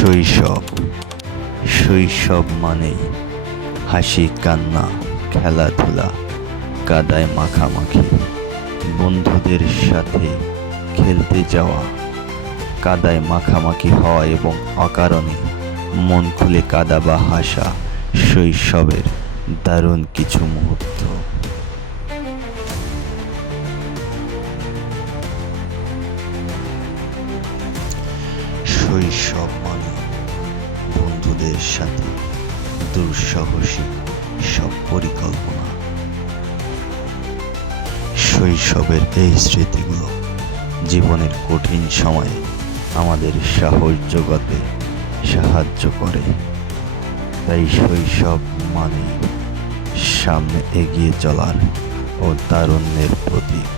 শৈশব শৈশব মানেই হাসি কান্না খেলাধুলা কাদায় মাখামাখি বন্ধুদের সাথে খেলতে যাওয়া কাদায় মাখামাখি হওয়া এবং অকারণে মন খুলে কাঁদা বা হাসা শৈশবের দারুণ কিছু মুহূর্ত। শৈশব মানে বন্ধুদের সাথে দুঃসাহসী সব পরিকল্পনা। শৈশবের এই স্মৃতিগুলো জীবনের কঠিন সময়ে আমাদের সাহস জোগাতে সাহায্য করে। তাই শৈশব মানে সামনে এগিয়ে চলার ও তারুণ্যের প্রতীক।